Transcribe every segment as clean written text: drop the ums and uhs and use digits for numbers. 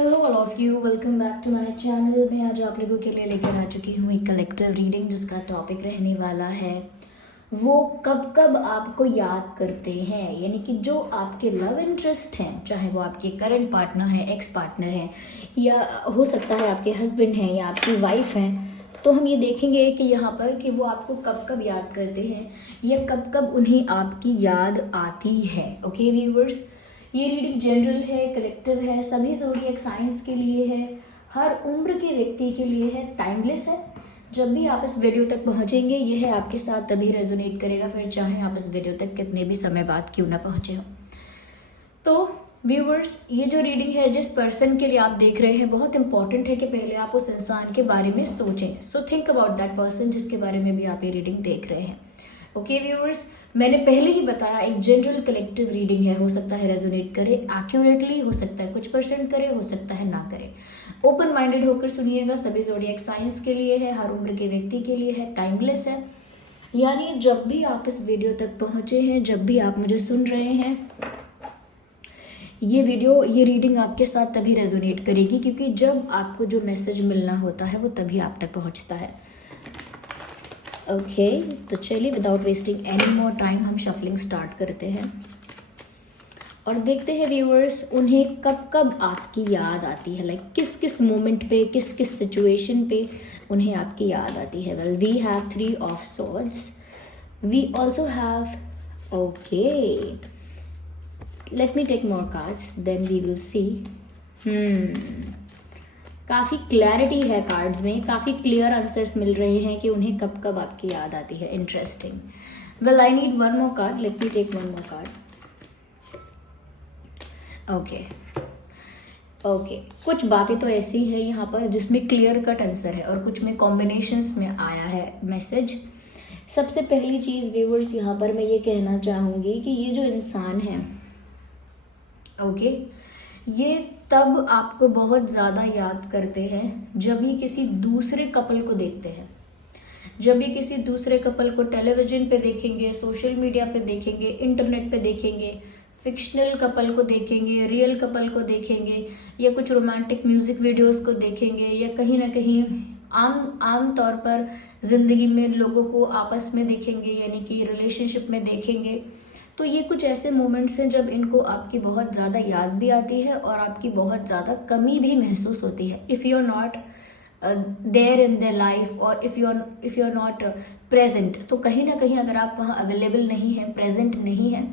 Hello all of you, welcome back to my channel. मैं आज आप लोगों के लिए लेकर आ चुकी हूँ एक कलेक्टिव रीडिंग जिसका टॉपिक रहने वाला है वो कब कब आपको याद करते हैं। यानी कि जो आपके लव इंटरेस्ट हैं, चाहे वो आपके करंट पार्टनर हैं, एक्स पार्टनर हैं, या हो सकता है आपके हस्बैंड हैं या आपकी वाइफ हैं, तो हम ये देखेंगे कि यहाँ पर कि वो आपको कब कब याद करते हैं या कब कब उन्हें आपकी याद आती है। ओके व्यूवर्स, ये रीडिंग जनरल है, कलेक्टिव है, सभी ज़ोडिएक साइंस के लिए है, हर उम्र के व्यक्ति के लिए है, टाइमलेस है। जब भी आप इस वीडियो तक पहुंचेंगे यह आपके साथ तभी रेजोनेट करेगा, फिर चाहे आप इस वीडियो तक कितने भी समय बाद क्यों ना पहुंचे हो। तो व्यूवर्स, ये जो रीडिंग है जिस पर्सन के लिए आप देख रहे हैं, बहुत इंपॉर्टेंट है कि पहले आप उस इंसान के बारे में सोचें। So think about that person जिसके बारे में भी आप ये रीडिंग देख रहे हैं। ओके व्यूअर्स, मैंने पहले ही बताया एक जनरल कलेक्टिव रीडिंग है, हो सकता है रेजोनेट करे एक्यूरेटली, हो सकता है कुछ परसेंट करे, हो सकता है ना करे। ओपन माइंडेड होकर सुनिएगा, सभी ज़ोडिएक साइंस के लिए है, हर उम्र के व्यक्ति के लिए है, टाइमलेस है। यानी जब भी आप इस वीडियो तक पहुंचे हैं, जब भी आप मुझे सुन रहे हैं, ये रीडिंग आपके साथ तभी रेजोनेट करेगी, क्योंकि जब आपको जो मैसेज मिलना होता है वो तभी आप तक पहुंचता है। ओके, तो चलिए without wasting any more time हम शफलिंग स्टार्ट करते हैं और देखते हैं व्यूअर्स उन्हें कब कब आपकी याद आती है। लाइक किस किस मोमेंट पे, किस किस सिचुएशन पे उन्हें आपकी याद आती है। Well, we have 3 of swords, we also have, okay, let me take more cards then we will see. काफ़ी क्लैरिटी है कार्ड्स में, काफ़ी क्लियर आंसर्स मिल रहे हैं कि उन्हें कब कब आपकी याद आती है। Interesting. Well, I need one more card, let me take one more card. Okay, कुछ बातें तो ऐसी है यहाँ पर जिसमें क्लियर कट आंसर है और कुछ में कॉम्बिनेशंस में आया है मैसेज। सबसे पहली चीज़ व्यूअर्स यहाँ पर मैं ये कहना चाहूँगी कि ये जो इंसान है, ओके, ये तब आपको बहुत ज़्यादा याद करते हैं जब ये किसी दूसरे कपल को देखते हैं। जब ये किसी दूसरे कपल को टेलीविज़न पे देखेंगे, सोशल मीडिया पे देखेंगे, इंटरनेट पे देखेंगे, फिक्शनल कपल को देखेंगे, रियल कपल को देखेंगे, या कुछ रोमांटिक म्यूज़िक वीडियोस को देखेंगे, या कहीं ना कहीं आम तौर पर ज़िंदगी में लोगों को आपस में देखेंगे, यानी कि रिलेशनशिप में देखेंगे, तो ये कुछ ऐसे मोमेंट्स हैं जब इनको आपकी बहुत ज़्यादा याद भी आती है और आपकी बहुत ज़्यादा कमी भी महसूस होती है। If you are not there in their life और if you are not present, तो कहीं ना कहीं अगर आप वहाँ अवेलेबल नहीं हैं, प्रेजेंट नहीं हैं,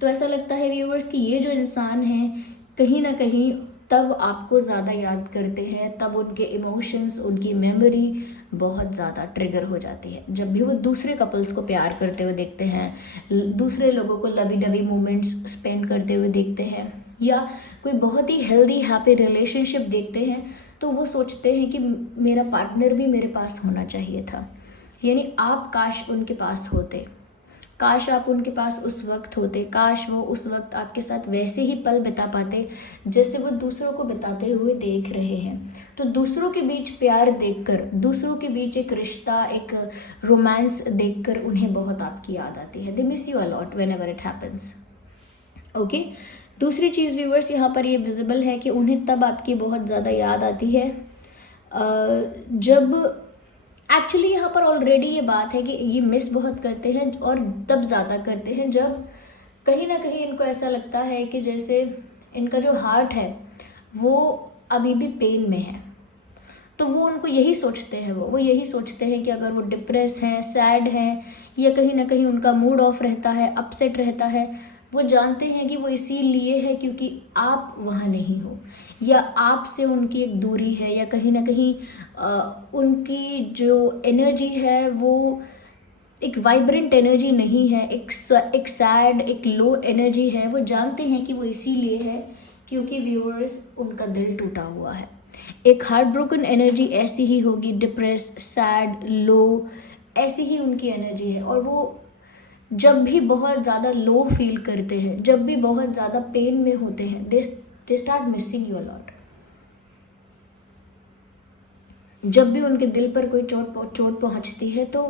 तो ऐसा लगता है व्यूअर्स कि ये जो इंसान हैं कहीं ना कहीं तब आपको ज़्यादा याद करते हैं, तब उनके इमोशंस, उनकी मेमोरी बहुत ज़्यादा ट्रिगर हो जाती है जब भी वो दूसरे कपल्स को प्यार करते हुए देखते हैं, दूसरे लोगों को लवी डवी मोमेंट्स स्पेंड करते हुए देखते हैं, या कोई बहुत ही हेल्दी हैप्पी रिलेशनशिप देखते हैं, तो वो सोचते हैं कि मेरा पार्टनर भी मेरे पास होना चाहिए था। यानी आप काश उनके पास होते, काश आप उनके पास उस वक्त होते, काश वो उस वक्त आपके साथ वैसे ही पल बिता पाते जैसे वो दूसरों को बिताते हुए देख रहे हैं। तो दूसरों के बीच प्यार देखकर, दूसरों के बीच एक रिश्ता, एक रोमांस देखकर उन्हें बहुत आपकी याद आती है। They miss you a lot when ever it happens. Okay, दूसरी चीज़ व्यूअर्स यहाँ पर ये विजिबल है कि उन्हें तब आपकी बहुत ज़्यादा याद आती है जब एक्चुअली यहाँ पर ऑलरेडी ये बात है कि ये मिस बहुत करते हैं और तब ज़्यादा करते हैं जब कहीं ना कहीं इनको ऐसा लगता है कि जैसे इनका जो हार्ट है वो अभी भी पेन में है। तो वो उनको यही सोचते हैं, वो यही सोचते हैं कि अगर वो डिप्रेस हैं, सैड हैं, या कहीं ना कहीं उनका मूड ऑफ रहता है, अपसेट रहता है, वो जानते हैं कि वो इसीलिए है क्योंकि आप वहाँ नहीं हो, या आपसे उनकी एक दूरी है, या कहीं ना कहीं उनकी जो एनर्जी है वो एक वाइब्रेंट एनर्जी नहीं है, एक सैड, एक लो एनर्जी है। वो जानते हैं कि वो इसीलिए है क्योंकि व्यूअर्स उनका दिल टूटा हुआ है। एक हार्ट ब्रोकन एनर्जी ऐसी ही होगी, डिप्रेस, सैड, लो, ऐसी ही उनकी एनर्जी है। और वो जब भी बहुत ज़्यादा लो फील करते हैं, जब भी बहुत ज़्यादा पेन में होते हैं, they start missing you a lot. जब भी उनके दिल पर कोई चोट पहुंचती है तो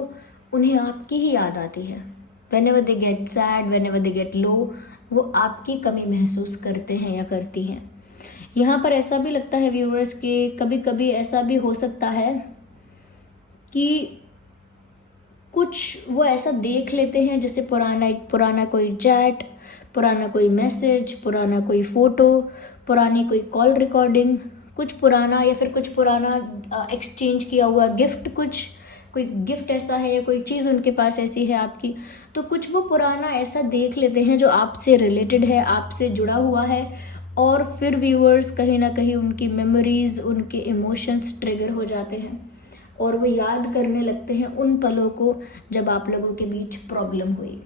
उन्हें आपकी ही याद आती है। Whenever they get sad, whenever they get low, वो आपकी कमी महसूस करते हैं या करती हैं। यहाँ पर ऐसा भी लगता है व्यूअर्स के कभी कभी ऐसा भी हो सकता है कि कुछ वो ऐसा देख लेते हैं, जैसे पुराना कोई चैट, पुराना कोई मैसेज, पुराना कोई फ़ोटो, पुरानी कोई कॉल रिकॉर्डिंग, कुछ पुराना या फिर कुछ पुराना एक्सचेंज किया हुआ गिफ्ट, कोई गिफ्ट ऐसा है या कोई चीज़ उनके पास ऐसी है आपकी, तो कुछ वो पुराना ऐसा देख लेते हैं जो आपसे रिलेटेड है, आपसे जुड़ा हुआ है, और फिर व्यूअर्स कहीं ना कहीं उनकी मेमोरीज, उनके इमोशंस ट्रिगर हो जाते हैं और वो याद करने लगते हैं उन पलों को जब आप लोगों के बीच प्रॉब्लम हुई,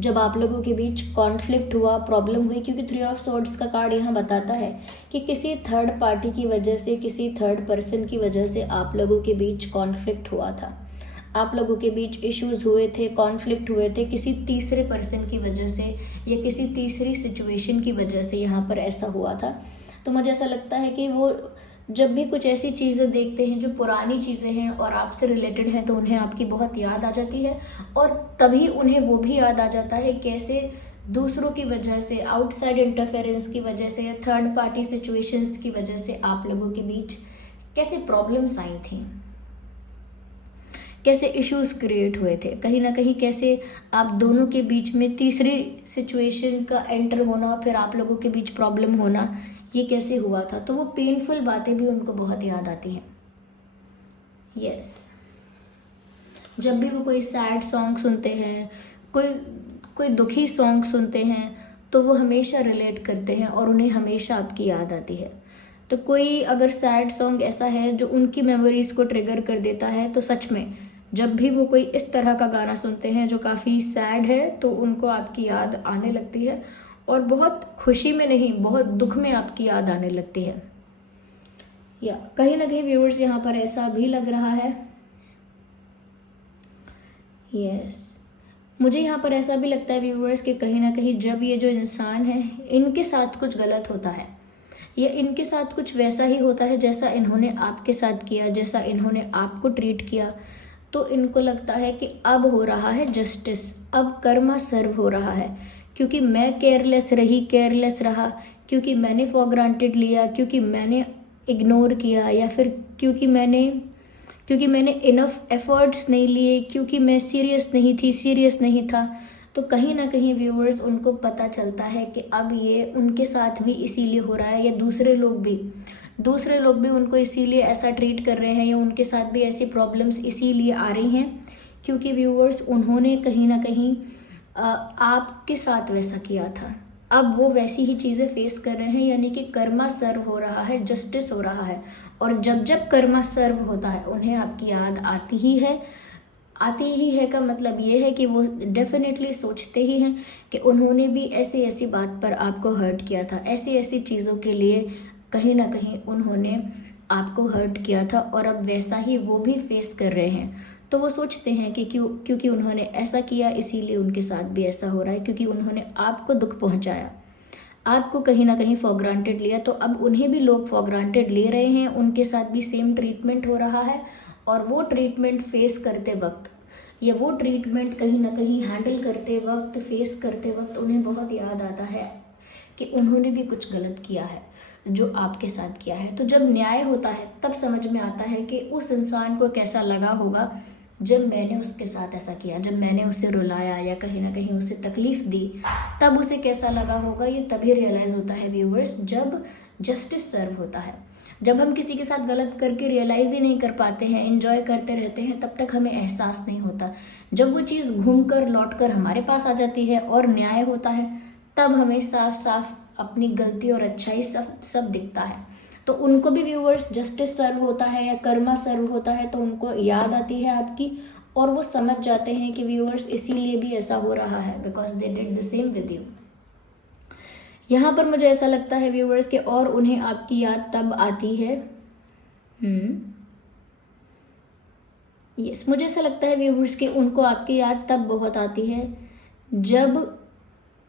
जब आप लोगों के बीच कॉन्फ्लिक्ट हुआ, प्रॉब्लम हुई। क्योंकि 3 ऑफ स्वॉर्ड्स का कार्ड यहाँ बताता है कि किसी थर्ड पार्टी की वजह से, किसी थर्ड पर्सन की वजह से आप लोगों के बीच कॉन्फ्लिक्ट हुआ था, आप लोगों के बीच इश्यूज हुए थे, कॉन्फ्लिक्ट हुए थे किसी तीसरे पर्सन की वजह से या किसी तीसरी सिचुएशन की वजह से यहाँ पर ऐसा हुआ था। तो मुझे ऐसा लगता है कि वो जब भी कुछ ऐसी चीज़ें देखते हैं जो पुरानी चीज़ें हैं और आपसे रिलेटेड हैं, तो उन्हें आपकी बहुत याद आ जाती है, और तभी उन्हें वो भी याद आ जाता है कैसे दूसरों की वजह से, आउटसाइड इंटरफेरेंस की वजह से या थर्ड पार्टी सिचुएशंस की वजह से आप लोगों के बीच कैसे प्रॉब्लम्स आई थी, कैसे इश्यूज क्रिएट हुए थे, कहीं ना कहीं कैसे आप दोनों के बीच में तीसरी सिचुएशन का एंटर होना, फिर आप लोगों के बीच प्रॉब्लम होना, ये कैसे हुआ था। तो वो पेनफुल बातें भी उनको बहुत याद आती हैं। यस, जब भी वो कोई सैड सॉन्ग सुनते हैं, कोई दुखी सॉन्ग सुनते हैं, तो वो हमेशा रिलेट करते हैं और उन्हें हमेशा आपकी याद आती है। तो कोई अगर सैड सॉन्ग ऐसा है जो उनकी मेमोरीज को ट्रिगर कर देता है, तो सच में जब भी वो कोई इस तरह का गाना सुनते हैं जो काफ़ी सैड है, तो उनको आपकी याद आने लगती है, और बहुत खुशी में नहीं, बहुत दुख में आपकी याद आने लगती है। या कहीं ना कहीं व्यूअर्स यहाँ पर ऐसा भी लग रहा है। यस, मुझे यहाँ पर ऐसा भी लगता है व्यूअर्स कि कहीं ना कहीं जब ये जो इंसान है, इनके साथ कुछ गलत होता है या इनके साथ कुछ वैसा ही होता है जैसा इन्होंने आपके साथ किया, जैसा इन्होंने आपको ट्रीट किया, तो इनको लगता है कि अब हो रहा है जस्टिस, अब कर्मा सर्व हो रहा है, क्योंकि मैं केयरलेस रहा, क्योंकि मैंने फॉर ग्रांटेड लिया, क्योंकि मैंने इग्नोर किया, या फिर क्योंकि मैंने इनफ एफर्ट्स नहीं लिए, क्योंकि मैं सीरियस नहीं था। तो कहीं ना कहीं व्यूअर्स उनको पता चलता है कि अब ये उनके साथ भी इसीलिए हो रहा है, या दूसरे लोग भी उनको इसीलिए ऐसा ट्रीट कर रहे हैं, या उनके साथ भी ऐसी प्रॉब्लम्स इसीलिए आ रही हैं क्योंकि व्यूअर्स उन्होंने कहीं ना कहीं आपके साथ वैसा किया था। अब वो वैसी ही चीज़ें फेस कर रहे हैं, यानी कि कर्मा सर्व हो रहा है, जस्टिस हो रहा है। और जब कर्मा सर्व होता है, उन्हें आपकी याद आती ही है का मतलब ये है कि वो डेफिनेटली सोचते ही हैं कि उन्होंने भी ऐसी बात पर आपको हर्ट किया था, ऐसी चीज़ों के लिए कहीं ना कहीं उन्होंने आपको हर्ट किया था, और अब वैसा ही वो भी फेस कर रहे हैं। तो वो सोचते हैं कि क्योंकि उन्होंने ऐसा किया, इसीलिए उनके साथ भी ऐसा हो रहा है, क्योंकि उन्होंने आपको दुख पहुंचाया, आपको कहीं ना कहीं फॉर ग्रांटेड लिया, तो अब उन्हें भी लोग फॉर ग्रांटेड ले रहे हैं, उनके साथ भी सेम ट्रीटमेंट हो रहा है। और वो ट्रीटमेंट फेस करते वक्त, या वो ट्रीटमेंट कहीं ना कहीं हैंडल करते वक्त, फेस करते वक्त उन्हें बहुत याद आता है कि उन्होंने भी कुछ गलत किया है जो आपके साथ किया है। तो जब न्याय होता है तब समझ में आता है कि उस इंसान को कैसा लगा होगा जब मैंने उसके साथ ऐसा किया, जब मैंने उसे रुलाया या कहीं ना कहीं उसे तकलीफ़ दी, तब उसे कैसा लगा होगा। ये तभी रियलाइज़ होता है व्यूअर्स जब जस्टिस सर्व होता है। जब हम किसी के साथ गलत करके रियलाइज़ ही नहीं कर पाते हैं, एंजॉय करते रहते हैं, तब तक हमें एहसास नहीं होता। जब वो चीज़ घूमकर लौटकर हमारे पास आ जाती है और न्याय होता है, तब हमें साफ साफ अपनी गलती और अच्छाई सब दिखता है। तो उनको भी व्यूअर्स जस्टिस सर्व होता है या कर्मा सर्व होता है, तो उनको याद आती है आपकी, और वो समझ जाते हैं कि व्यूअर्स इसीलिए भी ऐसा हो रहा है, because they did the same with you. यहाँ पर मुझे ऐसा लगता है व्यूअर्स कि और उन्हें आपकी याद तब आती है। यस, मुझे ऐसा लगता है व्यूअर्स कि उनको आपकी याद तब बहुत आती है जब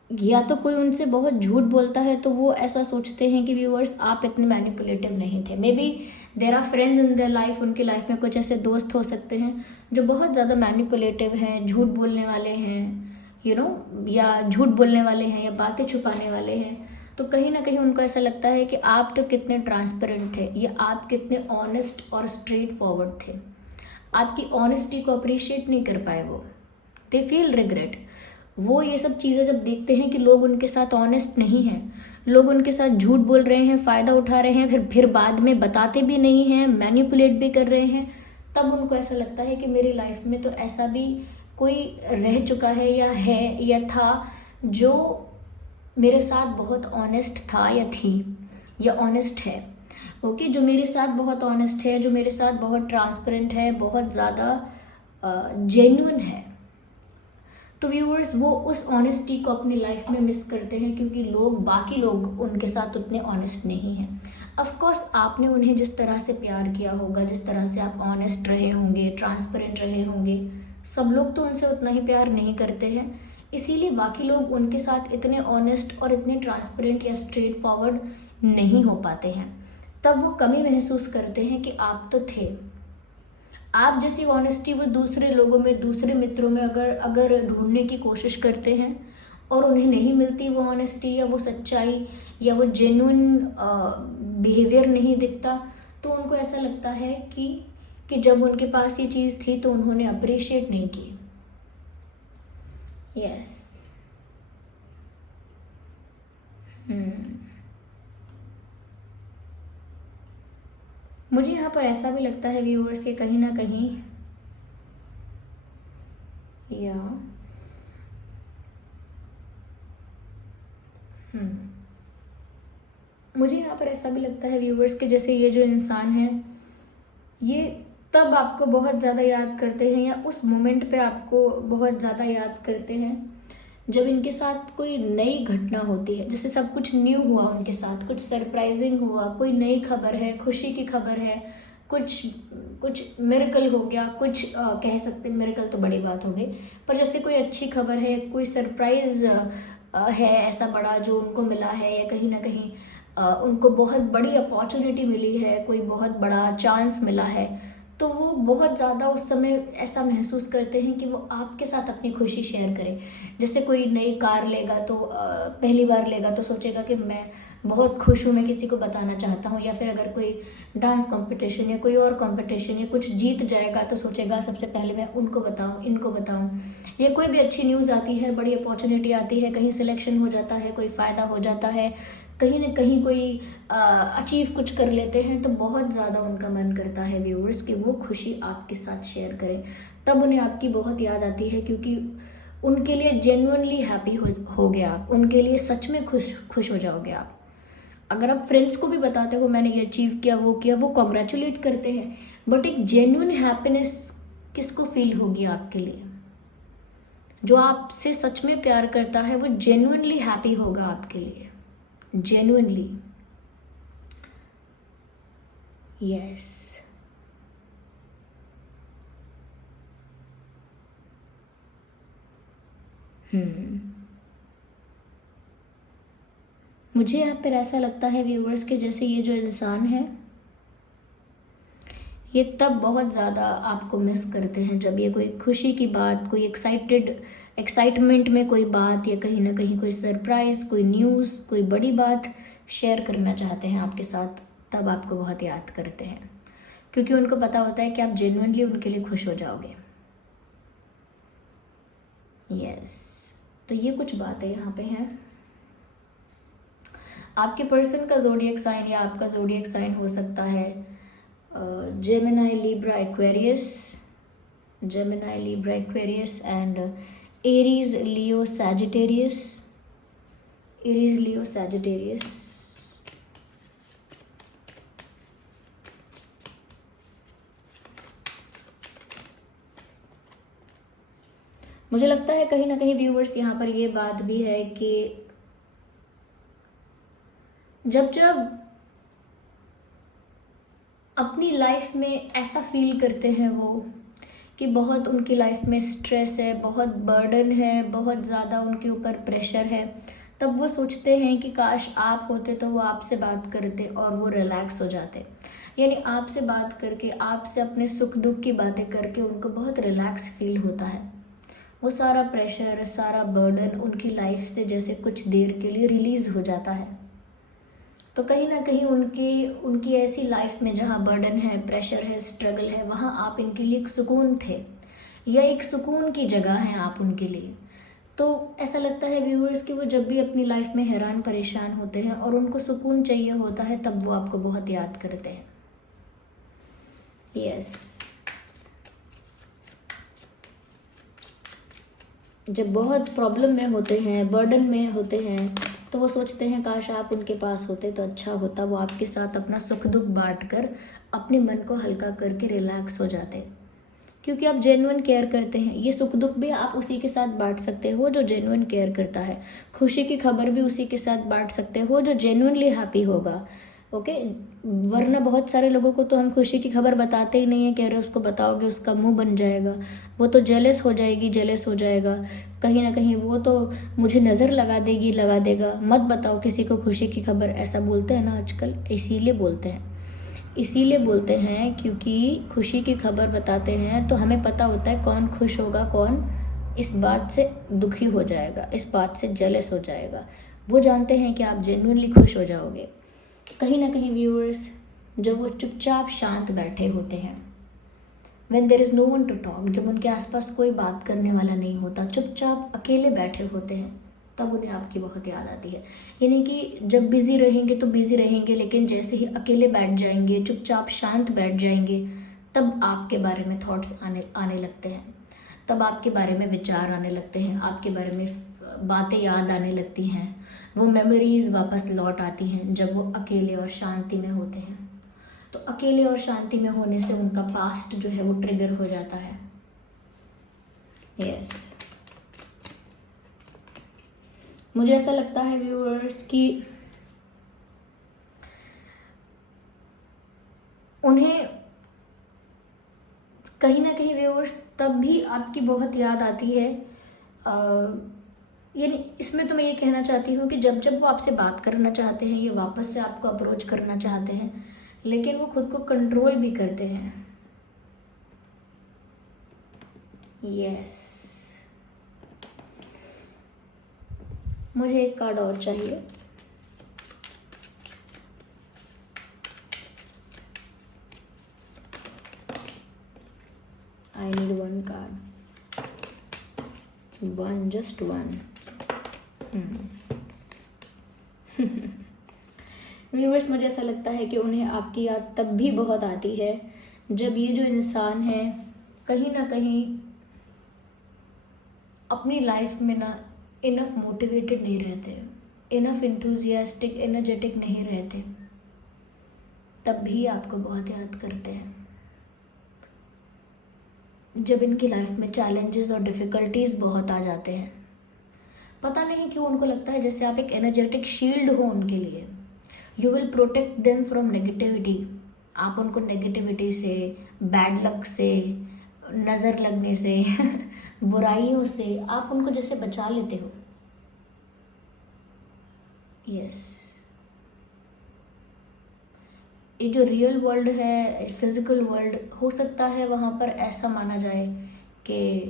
या तो कोई उनसे बहुत झूठ बोलता है, तो वो ऐसा सोचते हैं कि व्यूअर्स आप इतने मैनिपुलेटिव नहीं थे। Maybe there are friends in their life, उनकी लाइफ में कुछ ऐसे दोस्त हो सकते हैं जो बहुत ज़्यादा मैनिपुलेटिव हैं, झूठ बोलने वाले हैं, या झूठ बोलने वाले हैं या बातें छुपाने वाले हैं। तो कहीं ना कहीं उनको ऐसा लगता है कि आप तो कितने ट्रांसपेरेंट थे या आप कितने ऑनेस्ट और स्ट्रेट फॉरवर्ड थे, आपकी ऑनेस्टी को अप्रिशिएट नहीं कर पाए वो, दे फील रिग्रेट। वो ये सब चीज़ें जब देखते हैं कि लोग उनके साथ ऑनेस्ट नहीं हैं, लोग उनके साथ झूठ बोल रहे हैं, फ़ायदा उठा रहे हैं, फिर बाद में बताते भी नहीं हैं, मैनिपुलेट भी कर रहे हैं, तब उनको ऐसा लगता है कि मेरी लाइफ में तो ऐसा भी कोई रह चुका है या था जो मेरे साथ बहुत ऑनेस्ट था या थी या ऑनेस्ट है। ओके, जो मेरे साथ बहुत ऑनेस्ट है, जो मेरे साथ बहुत ट्रांसपेरेंट है, बहुत ज़्यादा जेन्युइन है। तो व्यूअर्स, वो उस ऑनेस्टी को अपनी लाइफ में मिस करते हैं क्योंकि बाकी लोग उनके साथ उतने ऑनेस्ट नहीं हैं। ऑफ कोर्स आपने उन्हें जिस तरह से प्यार किया होगा, जिस तरह से आप ऑनेस्ट रहे होंगे, ट्रांसपेरेंट रहे होंगे, सब लोग तो उनसे उतना ही प्यार नहीं करते हैं, इसीलिए बाकी लोग उनके साथ इतने ऑनेस्ट और इतने ट्रांसपेरेंट या स्ट्रेट फॉरवर्ड नहीं हो पाते हैं। तब वो कमी महसूस करते हैं कि आप तो थे। आप जैसी ऑनेस्टी वो दूसरे लोगों में, दूसरे मित्रों में अगर ढूंढने की कोशिश करते हैं और उन्हें नहीं मिलती वो ऑनेस्टी या वो सच्चाई या वो जेन्युइन बिहेवियर नहीं दिखता, तो उनको ऐसा लगता है कि जब उनके पास ये चीज़ थी तो उन्होंने अप्रिशिएट नहीं की। यस। मुझे यहाँ पर ऐसा भी लगता है व्यूअर्स कि कहीं ना कहीं या मुझे यहाँ पर ऐसा भी लगता है व्यूअर्स कि जैसे ये जो इंसान है, ये तब आपको बहुत ज़्यादा याद करते हैं या उस मोमेंट पे आपको बहुत ज़्यादा याद करते हैं जब इनके साथ कोई नई घटना होती है, जैसे सब कुछ न्यू हुआ उनके साथ, कुछ सरप्राइजिंग हुआ, कोई नई खबर है, खुशी की खबर है, कुछ मिरेकल हो गया, कुछ कह सकते हैं मिरेकल तो बड़ी बात हो गई, पर जैसे कोई अच्छी खबर है, कोई सरप्राइज है ऐसा बड़ा जो उनको मिला है, या कहीं ना कहीं उनको बहुत बड़ी अपॉर्चुनिटी मिली है, कोई बहुत बड़ा चांस मिला है, तो वो बहुत ज़्यादा उस समय ऐसा महसूस करते हैं कि वो आपके साथ अपनी खुशी शेयर करें। जैसे कोई नई कार लेगा तो पहली बार लेगा तो सोचेगा कि मैं बहुत खुश हूँ, मैं किसी को बताना चाहता हूँ, या फिर अगर कोई डांस कंपटीशन या कोई और कंपटीशन या कुछ जीत जाएगा तो सोचेगा सबसे पहले मैं उनको बताऊँ, इनको बताऊँ। या कोई भी अच्छी न्यूज़ आती है, बड़ी अपॉर्चुनिटी आती है, कहीं सिलेक्शन हो जाता है, कोई फ़ायदा हो जाता है, कहीं ना कहीं कोई अचीव कुछ कर लेते हैं, तो बहुत ज़्यादा उनका मन करता है व्यूअर्स कि वो खुशी आपके साथ शेयर करें। तब उन्हें आपकी बहुत याद आती है क्योंकि उनके लिए जेन्युइनली हैप्पी हो गया आप, उनके लिए सच में खुश हो जाओगे आप। अगर आप फ्रेंड्स को भी बताते हो मैंने ये अचीव किया, वो कॉन्ग्रेचुलेट करते हैं, बट एक जेन्युइन हैप्पीनेस किसको फील होगी आपके लिए? जो आपसे सच में प्यार करता है वो जेन्युइनली हैप्पी होगा आपके लिए, जेन्युइनली। यस। मुझे यहाँ पर ऐसा लगता है व्यूअर्स कि जैसे ये जो इंसान है ये तब बहुत ज़्यादा आपको मिस करते हैं जब ये कोई खुशी की बात, कोई एक्साइटमेंट में कोई बात, या कहीं ना कहीं कोई सरप्राइज़, कोई न्यूज़, कोई बड़ी बात शेयर करना चाहते हैं आपके साथ, तब आपको बहुत याद करते हैं क्योंकि उनको पता होता है कि आप जेन्युइनली उनके लिए खुश हो जाओगे। यस। तो ये कुछ बातें यहाँ पे हैं। आपके पर्सन का ज़ोडिएक साइन या आपका ज़ोडिएक साइन हो सकता है Gemini, Libra, Aquarius and Aries, Leo, Sagittarius. मुझे लगता है कहीं ना कहीं व्यूअर्स यहाँ पर ये बात भी है कि जब अपनी लाइफ में ऐसा फील करते हैं वो कि बहुत उनकी लाइफ में स्ट्रेस है, बहुत बर्डन है, बहुत ज़्यादा उनके ऊपर प्रेशर है, तब वो सोचते हैं कि काश आप होते तो वो आपसे बात करते और वो रिलैक्स हो जाते। यानी आपसे बात करके, आपसे अपने सुख दुख की बातें करके उनको बहुत रिलैक्स फील होता है। वो सारा प्रेशर, सारा बर्डन उनकी लाइफ से जैसे कुछ देर के लिए रिलीज़ हो जाता है। तो कहीं ना कहीं उनकी उनकी ऐसी लाइफ में जहाँ बर्डन है, प्रेशर है, स्ट्रगल है, वहाँ आप इनके लिए एक सुकून थे, या एक सुकून की जगह हैं आप उनके लिए। तो ऐसा लगता है व्यूअर्स कि वो जब भी अपनी लाइफ में हैरान परेशान होते हैं और उनको सुकून चाहिए होता है, तब वो आपको बहुत याद करते हैं। यस, जब बहुत प्रॉब्लम में होते हैं, बर्डन में होते हैं, तो वो सोचते हैं काश आप उनके पास होते तो अच्छा होता। वो आपके साथ अपना सुख दुख बांट कर अपने मन को हल्का करके रिलैक्स हो जाते, क्योंकि आप जेन्युइन केयर करते हैं। ये सुख दुख भी आप उसी के साथ बांट सकते हो जो जेन्युइन केयर करता है। खुशी की खबर भी उसी के साथ बांट सकते हो जो जेन्युइनली हैप्पी होगा। ओके, वरना बहुत सारे लोगों को तो हम खुशी की खबर बताते ही नहीं है, कह रहे उसको बताओगे उसका मुंह बन जाएगा, वो तो जेलस हो जाएगी, जेलस हो जाएगा, कहीं ना कहीं वो तो मुझे नज़र लगा देगी, लगा देगा, मत बताओ किसी को खुशी की खबर, ऐसा बोलते हैं ना आजकल। इसीलिए बोलते हैं क्योंकि खुशी की खबर बताते हैं तो हमें पता होता है कौन खुश होगा, कौन इस बात से दुखी हो जाएगा, इस बात से जेलस हो जाएगा। वो जानते हैं कि आप जेन्युइनली खुश हो जाओगे। कहीं ना कहीं व्यूअर्स, जो वो चुपचाप शांत बैठे होते हैं, when there is no one to talk, जब उनके आसपास कोई बात करने वाला नहीं होता, चुपचाप अकेले बैठे होते हैं, तब उन्हें आपकी बहुत याद आती है। यानी कि जब बिज़ी रहेंगे तो बिज़ी रहेंगे, लेकिन जैसे ही अकेले बैठ जाएंगे, चुपचाप शांत बैठ जाएंगे, तब आपके बारे में थॉट्स आने लगते हैं, तब आपके बारे में विचार आने लगते हैं, आपके बारे में बातें याद आने लगती हैं, वो मेमोरीज वापस लौट आती हैं जब वो अकेले और शांति में होते हैं। तो अकेले और शांति में होने से उनका पास्ट जो है वो ट्रिगर हो जाता है। यस, मुझे ऐसा लगता है व्यूअर्स कि उन्हें कहीं ना कहीं व्यूअर्स तब भी आपकी बहुत याद आती है। यानी इसमें तो मैं ये कहना चाहती हूँ कि जब जब वो आपसे बात करना चाहते हैं, ये वापस से आपको अप्रोच करना चाहते हैं, लेकिन वो खुद को कंट्रोल भी करते हैं। यस, मुझे एक कार्ड और चाहिए। आई need one card, one, just one. Viewers, मुझे ऐसा लगता है कि उन्हें आपकी याद तब भी बहुत आती है जब ये जो इंसान है कहीं ना कहीं अपनी लाइफ में ना इनफ मोटिवेटेड नहीं रहते, इनफ इंथुजियास्टिक, एनर्जेटिक नहीं रहते, तब भी आपको बहुत याद करते हैं। जब इनकी लाइफ में चैलेंजेस और डिफ़िकल्टीज बहुत आ जाते हैं, पता नहीं क्यों उनको लगता है जैसे आप एक एनर्जेटिक शील्ड हो उनके लिए। You will protect them from negativity. आप उनको नेगेटिविटी से, बैड लक से, नज़र लगने से बुराइयों से आप उनको जैसे बचा लेते हो। यस, ये जो रियल वर्ल्ड है, फिजिकल वर्ल्ड, हो सकता है वहाँ पर ऐसा माना जाए कि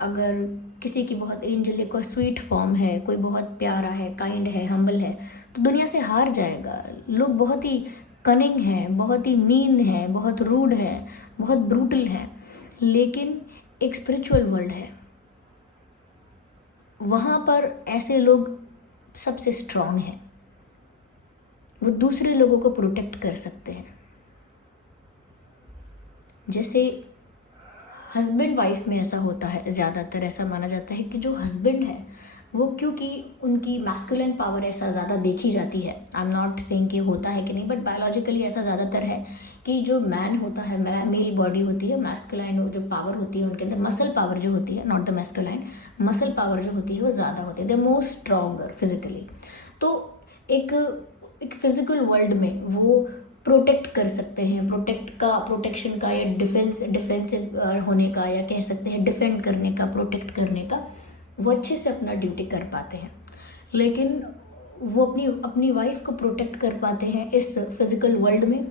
अगर किसी की बहुत एंजेलिक और स्वीट फॉर्म है, कोई बहुत प्यारा है, काइंड है, हम्बल है, तो दुनिया से हार जाएगा। लोग बहुत ही कनिंग हैं, बहुत ही मीन है, बहुत रूड है, बहुत ब्रूटल है, लेकिन एक स्पिरिचुअल वर्ल्ड है, वहाँ पर ऐसे लोग सबसे स्ट्रांग हैं। वो दूसरे लोगों को प्रोटेक्ट कर सकते हैं। जैसे हस्बैंड वाइफ में ऐसा होता है, ज़्यादातर ऐसा माना जाता है कि जो हस्बैंड है वो, क्योंकि उनकी मैस्कुलिन पावर ऐसा ज़्यादा देखी जाती है, आई एम नॉट सेइंग कि होता है कि नहीं, बट बायोलॉजिकली ऐसा ज़्यादातर है कि जो मैन होता है, मेल बॉडी होती है, मैस्कुलाइन जो पावर होती है उनके अंदर, मसल पावर जो होती है, not the masculine, muscle power जो होती है वो ज़्यादा होती है, दे मोर स्ट्रॉन्गर फिजिकली। तो एक फिजिकल वर्ल्ड में वो प्रोटेक्ट कर सकते हैं, प्रोटेक्शन का या डिफेंसिव होने का, या कह सकते हैं डिफेंड करने का, प्रोटेक्ट करने का, वो अच्छे से अपना ड्यूटी कर पाते हैं। लेकिन वो अपनी वाइफ को प्रोटेक्ट कर पाते हैं इस फिजिकल वर्ल्ड में,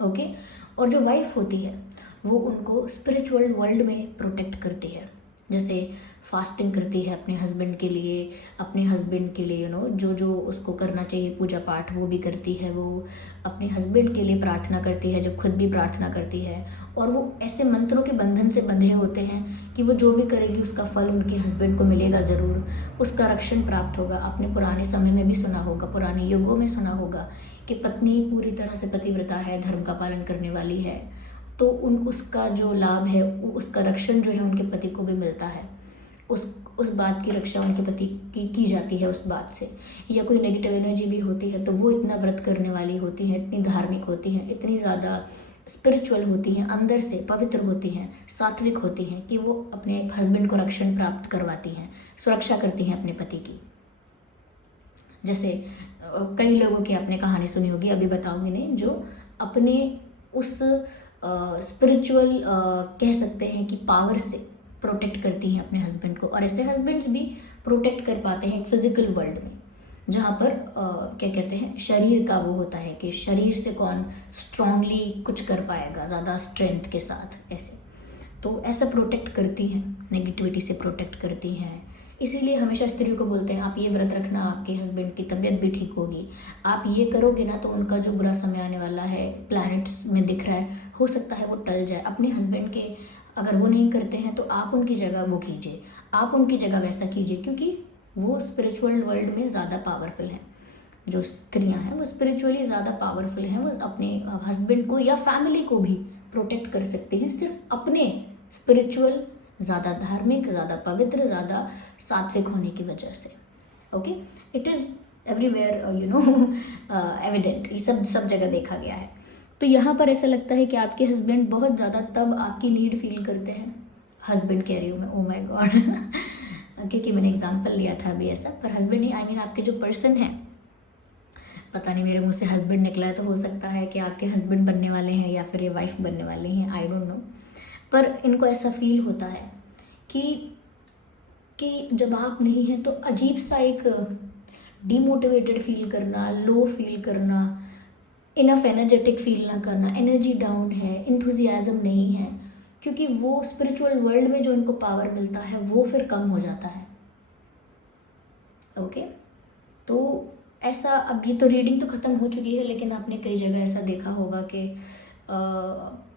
ओके। और जो वाइफ होती है वो उनको स्पिरिचुअल वर्ल्ड में प्रोटेक्ट करती है, जैसे फास्टिंग करती है अपने हस्बैंड के लिए, अपने हस्बैंड के लिए जो जो उसको करना चाहिए पूजा पाठ वो भी करती है, वो अपने हस्बैंड के लिए प्रार्थना करती है, जब खुद भी प्रार्थना करती है, और वो ऐसे मंत्रों के बंधन से बंधे होते हैं कि वो जो भी करेगी उसका फल उनके हस्बैंड को मिलेगा ज़रूर, उसका रक्षण प्राप्त होगा। आपने पुराने समय में भी सुना होगा, पुराने युगों में सुना होगा कि पत्नी पूरी तरह से पतिव्रता है, धर्म का पालन करने वाली है, तो उसका जो लाभ है, उसका रक्षण जो है उनके पति को भी मिलता है। उस बात की रक्षा उनके पति की जाती है उस बात से। या कोई नेगेटिव एनर्जी भी होती है तो वो इतना व्रत करने वाली होती है, इतनी धार्मिक होती हैं, इतनी ज़्यादा स्पिरिचुअल होती हैं, अंदर से पवित्र होती हैं, सात्विक होती हैं कि वो अपने हस्बैंड को रक्षण प्राप्त करवाती हैं, सुरक्षा करती हैं अपने पति की। जैसे कई लोगों की आपने कहानी सुनी होगी, अभी बताऊंगी नहीं, जो अपने उस स्पिरिचुअल कह सकते हैं कि पावर से प्रोटेक्ट करती हैं अपने हस्बैंड को। और ऐसे हस्बैंड्स भी प्रोटेक्ट कर पाते हैं फिजिकल वर्ल्ड में, जहाँ पर क्या कहते हैं, शरीर का वो होता है कि शरीर से कौन स्ट्रांगली कुछ कर पाएगा ज़्यादा स्ट्रेंथ के साथ, ऐसे तो ऐसा प्रोटेक्ट करती हैं, नेगेटिविटी से प्रोटेक्ट करती हैं। इसीलिए हमेशा स्त्रियों को बोलते हैं आप ये व्रत रखना, आपके हस्बैंड की तबीयत भी ठीक होगी, आप ये करोगे ना तो उनका जो बुरा समय आने वाला है प्लैनेट्स में दिख रहा है, हो सकता है वो टल जाए। अपने हस्बैंड के अगर वो नहीं करते हैं तो आप उनकी जगह वो कीजिए, आप उनकी जगह वैसा कीजिए, क्योंकि वो स्पिरिचुअल वर्ल्ड में ज़्यादा पावरफुल हैं। जो स्त्रियां हैं वो स्पिरिचुअली ज़्यादा पावरफुल हैं, वो अपने हस्बैंड को या फैमिली को भी प्रोटेक्ट कर सकती हैं, सिर्फ अपने स्पिरिचुअल ज़्यादा धार्मिक, ज़्यादा पवित्र, ज़्यादा सात्विक होने की वजह से। Okay, it is everywhere evident, ये सब जगह देखा गया है। तो यहाँ पर ऐसा लगता है कि आपके हस्बैंड बहुत ज़्यादा तब आपकी नीड फील करते हैं, हस्बैंड कह रही हूँ मैं, ओ माय गॉड क्योंकि मैंने एग्जांपल लिया था अभी ऐसा, पर हस्बैंड नहीं, आई मीन आपके जो पर्सन है, पता नहीं मेरे मुँह से हस्बैंड निकला है तो हो सकता है कि आपके हस्बैंड बनने वाले हैं या फिर ये वाइफ बनने वाले हैं, आई डोंट नो, पर इनको ऐसा फील होता है कि जब आप नहीं हैं तो अजीब सा एक डीमोटिवेटेड फील करना, लो फील करना, इनफ एनर्जेटिक फील ना करना, एनर्जी डाउन है, इंथुजियाज़म नहीं है, क्योंकि वो स्पिरिचुअल वर्ल्ड में जो इनको पावर मिलता है वो फिर कम हो जाता है। ओके, तो ऐसा, अब ये तो रीडिंग तो ख़त्म हो चुकी है, लेकिन आपने कई जगह ऐसा देखा होगा कि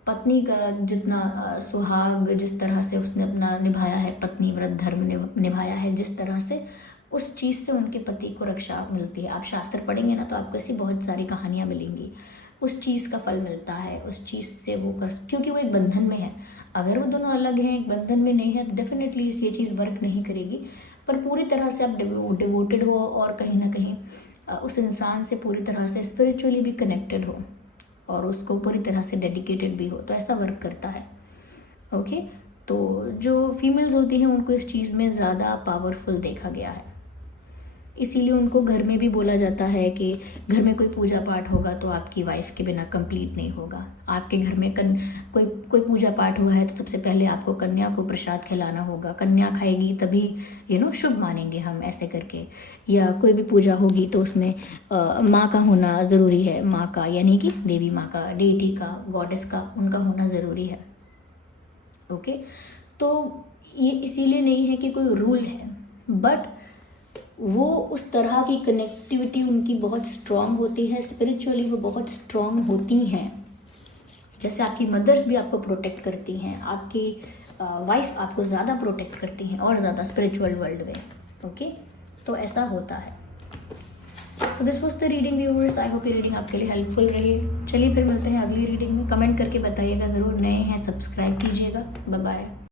पत्नी का जितना सुहाग, जिस तरह से उसने अपना निभाया है, पत्नी व्रत धर्म निभाया है जिस तरह से, उस चीज़ से उनके पति को रक्षा मिलती है। आप शास्त्र पढ़ेंगे ना तो आपको ऐसी बहुत सारी कहानियाँ मिलेंगी, उस चीज़ का फल मिलता है, उस चीज़ से वो क्योंकि वो एक बंधन में है। अगर वो दोनों अलग हैं, एक बंधन में नहीं है, तो डेफिनेटली ये चीज़ वर्क नहीं करेगी। पर पूरी तरह से आप डिवोटेड हो और कहीं ना कहीं उस इंसान से पूरी तरह से स्पिरिचुअली भी कनेक्टेड हो और उसको पूरी तरह से डेडिकेटेड भी हो, तो ऐसा वर्क करता है। ओके, तो जो फीमेल्स होती हैं उनको इस चीज़ में ज़्यादा पावरफुल देखा गया है, इसीलिए उनको घर में भी बोला जाता है कि घर में कोई पूजा पाठ होगा तो आपकी वाइफ के बिना कंप्लीट नहीं होगा। आपके घर में कोई पूजा पाठ हुआ है तो सबसे पहले आपको कन्या को प्रसाद खिलाना होगा, कन्या खाएगी तभी शुभ मानेंगे हम, ऐसे करके। या कोई भी पूजा होगी तो उसमें माँ का होना ज़रूरी है, माँ का यानी कि देवी माँ का, डेटी का, गॉडेस का, उनका होना ज़रूरी है। ओके, तो ये इसीलिए नहीं है कि कोई रूल है, बट वो उस तरह की कनेक्टिविटी उनकी बहुत स्ट्रांग होती है, स्पिरिचुअली वो बहुत स्ट्रांग होती हैं। जैसे आपकी मदर्स भी आपको प्रोटेक्ट करती हैं, आपकी वाइफ आपको ज़्यादा प्रोटेक्ट करती हैं और ज़्यादा स्पिरिचुअल वर्ल्ड में। ओके, तो ऐसा होता है। So this was the reading viewers, I hope ये रीडिंग आपके लिए हेल्पफुल रही। चलिए फिर मिलते हैं अगली रीडिंग में। कमेंट करके बताइएगा ज़रूर, नए हैं सब्सक्राइब कीजिएगा। Bye bye.